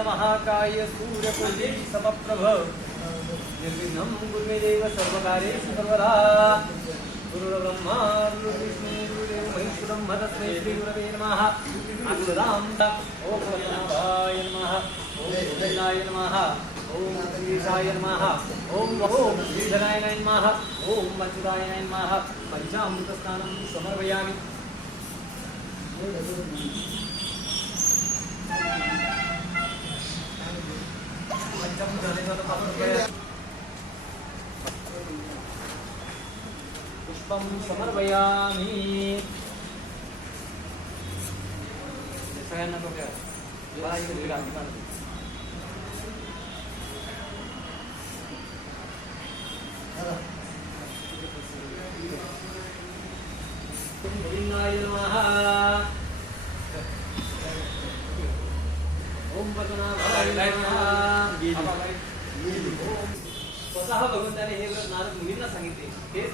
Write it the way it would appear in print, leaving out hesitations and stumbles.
महाकाय सूर्यकोटि समप्रभ निर्विघ्नं कुरु मे देव सर्वकार्येषु सर्वदा गुरुर्ब्रह्मा गुरुर्विष्णु गुरुर्देवो महेश्वरं तस्मै श्रीगुरवे नमः अक्षरां ॐ पद्मनाभाय नमः ॐ गोविन्दाय नमः ॐ श्रीशाय नमः ॐ श्रीधराय नमः ॐ अच्युताय नमः पञ्चामृतस्नानं समर्पयामि पुष्पं समर्पयामि सगळ्यांना बघा गोविन्दाय नमः ओम पद्मनाभाय नमः स्वतः भगवंताने हे व्रत नारद मुनींना सांगितले तेच